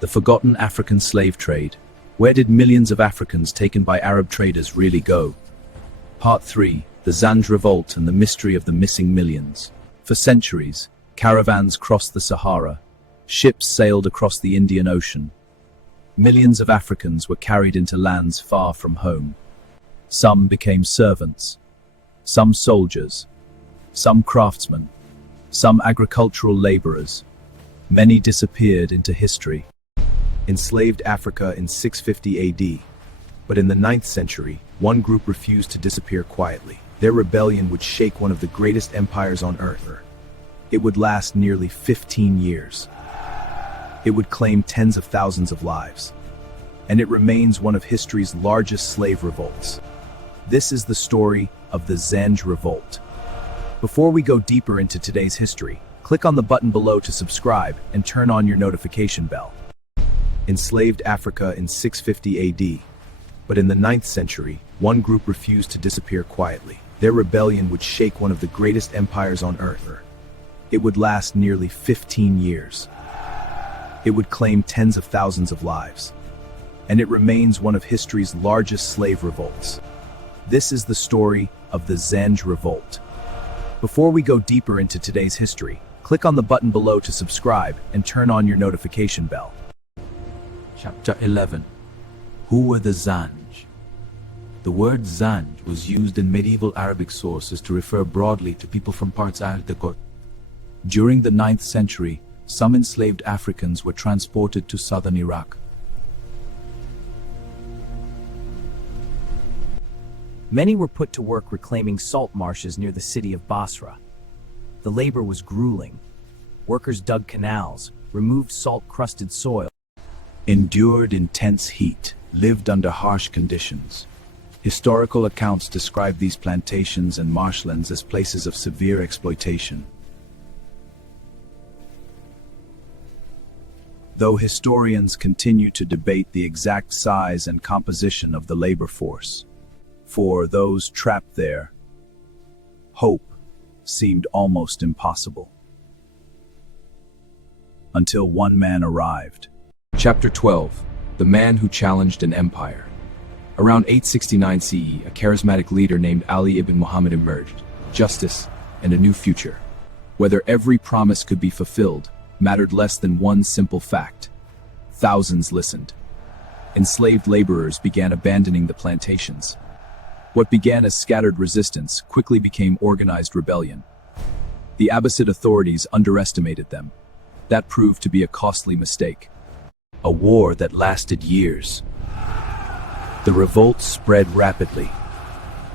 The forgotten African slave trade. Where did millions of Africans taken by Arab traders really go? Part 3. The Zanj Revolt and the mystery of the missing millions. For centuries, caravans crossed the Sahara. Ships sailed across the Indian Ocean. Millions of Africans were carried into lands far from home. Some became servants, some soldiers, some craftsmen, some agricultural laborers. Many disappeared into history. Enslaved Africa in 650 AD. But in the 9th century, one group refused to disappear quietly. Their rebellion would shake one of the greatest empires on earth. It would last nearly 15 years. It would claim tens of thousands of lives. And it remains one of history's largest slave revolts. This is the story of the Zanj Revolt. Before we go deeper into today's history, click on the button below to subscribe and turn on your notification bell. Enslaved Africa in 650 AD. But in the 9th century, one group refused to disappear quietly. Their rebellion would shake one of the greatest empires on earth. It would last nearly 15 years. It would claim tens of thousands of lives. And it remains one of history's largest slave revolts. This is the story of the Zanj Revolt. Before we go deeper into today's history, click on the button below to subscribe and turn on your notification bell. Chapter 11. Who were the Zanj? The word Zanj was used in medieval Arabic sources to refer broadly to people from parts of the coast. During the 9th century, some enslaved Africans were transported to southern Iraq. Many were put to work reclaiming salt marshes near the city of Basra. The labor was grueling. Workers dug canals, removed salt-crusted soil, Endured intense heat, lived under harsh conditions. Historical accounts describe these plantations and marshlands as places of severe exploitation. Though historians continue to debate the exact size and composition of the labor force, for those trapped there, hope seemed almost impossible. Until one man arrived. Chapter 12. The Man Who Challenged an Empire. Around 869 CE, a charismatic leader named Ali ibn Muhammad emerged. Justice and a new future. Whether every promise could be fulfilled mattered less than one simple fact. Thousands listened. Enslaved laborers began abandoning the plantations. What began as scattered resistance quickly became organized rebellion. The Abbasid authorities underestimated them. That proved to be a costly mistake. A war that lasted years. The revolt spread rapidly,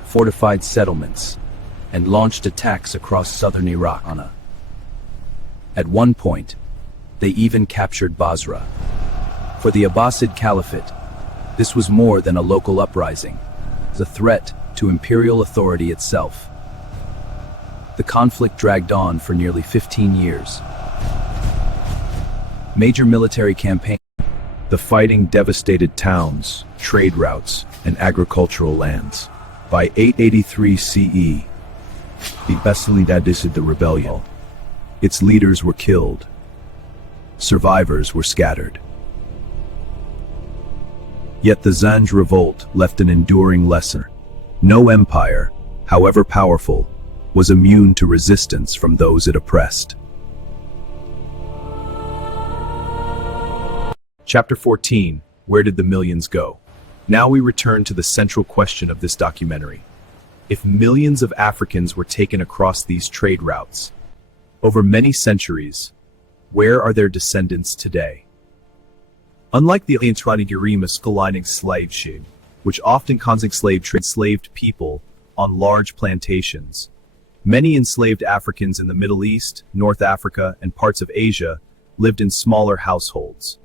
fortified settlements, and launched attacks across southern Iraq. At one point, they even captured Basra. For the Abbasid Caliphate, this was more than a local uprising. It was a threat to imperial authority itself. The conflict dragged on for nearly 15 years. Major military campaigns. The fighting devastated towns, trade routes, and agricultural lands. By 883 CE, the Abbasid ended the rebellion. Its leaders were killed. Survivors were scattered. Yet the Zanj Revolt left an enduring lesson. No empire, however powerful, was immune to resistance from those it oppressed. Chapter 14. Where did the millions go? Now we return to the central question of this documentary. If millions of Africans were taken across these trade routes, over many centuries, where are their descendants today? Unlike the enslaved slave trade, which often enslaved people on large plantations, many enslaved Africans in the Middle East, North Africa, and parts of Asia lived in smaller households.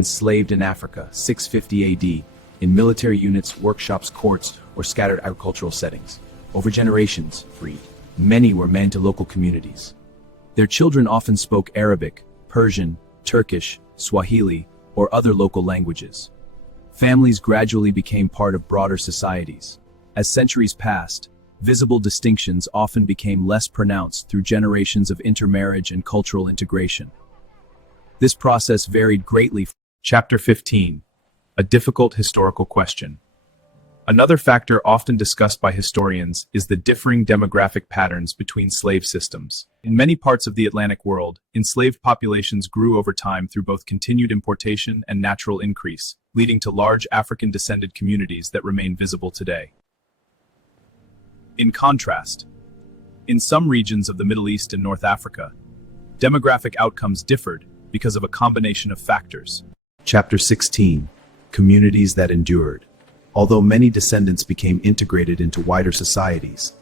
Enslaved in Africa, 650 AD, in military units, workshops, courts, or scattered agricultural settings. Over generations, freed. Many were men to local communities. Their children often spoke Arabic, Persian, Turkish, Swahili, or other local languages. Families gradually became part of broader societies. As centuries passed, visible distinctions often became less pronounced through generations of intermarriage and cultural integration. This process varied greatly. Chapter 15. A difficult historical question. Another factor often discussed by historians is the differing demographic patterns between slave systems. In many parts of the Atlantic world, enslaved populations grew over time through both continued importation and natural increase, leading to large African-descended communities that remain visible today. In contrast, in some regions of the Middle East and North Africa, demographic outcomes differed because of a combination of factors. Chapter 16. Communities that endured. Although many descendants became integrated into wider societies,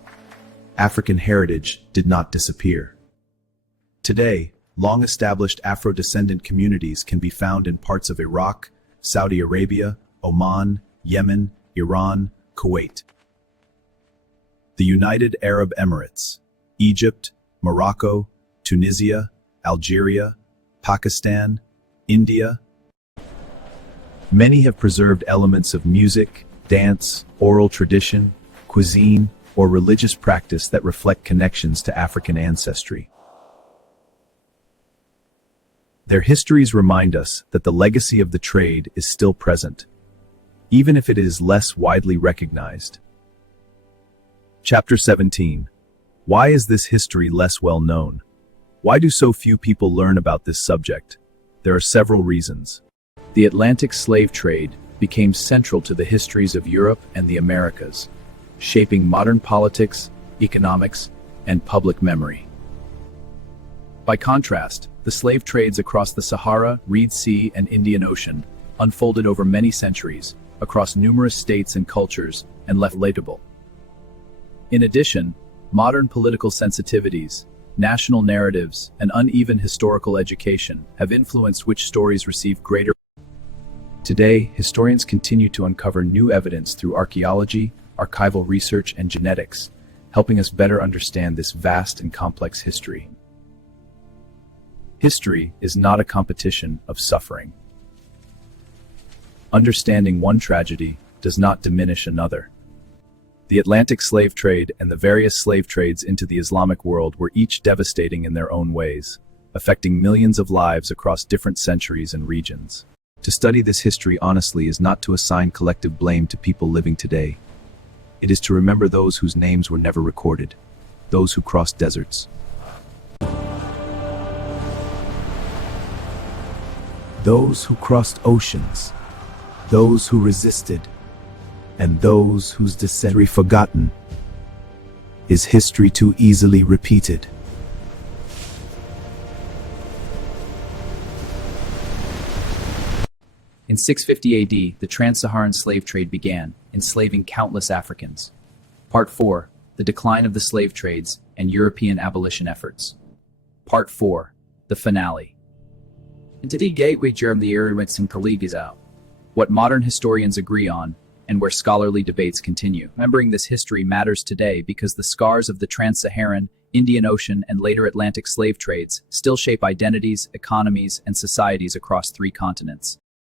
African heritage did not disappear. Today, long-established Afro-descendant communities can be found in parts of Iraq, Saudi Arabia, Oman, Yemen, Iran, Kuwait, the United Arab Emirates, Egypt, Morocco, Tunisia, Algeria, Pakistan, India. Many have preserved elements of music, dance, oral tradition, cuisine, or religious practice that reflect connections to African ancestry. Their histories remind us that the legacy of the trade is still present, even if it is less widely recognized. Chapter 17. Why is this history less well known? Why do so few people learn about this subject? There are several reasons. The Atlantic slave trade became central to the histories of Europe and the Americas, shaping modern politics, economics, and public memory. By contrast, the slave trades across the Sahara, Red Sea, and Indian Ocean unfolded over many centuries, across numerous states and cultures, and left relatable. In addition, modern political sensitivities, national narratives, and uneven historical education have influenced which stories receive greater. Today, historians continue to uncover new evidence through archaeology, archival research, and genetics, helping us better understand this vast and complex history. History is not a competition of suffering. Understanding one tragedy does not diminish another. The Atlantic slave trade and the various slave trades into the Islamic world were each devastating in their own ways, affecting millions of lives across different centuries and regions. To study this history honestly is not to assign collective blame to people living today. It is to remember those whose names were never recorded, those who crossed deserts, those who crossed oceans, those who resisted, and those whose descent is forgotten. Is history too easily repeated? In 650 AD, the trans-Saharan slave trade began, enslaving countless Africans. Part 4. The decline of the slave trades and European abolition efforts. Part 4. The finale. What modern historians agree on, and where scholarly debates continue. Remembering this history matters today because the scars of the trans-Saharan, Indian Ocean, and later Atlantic slave trades still shape identities, economies, and societies across 3 continents.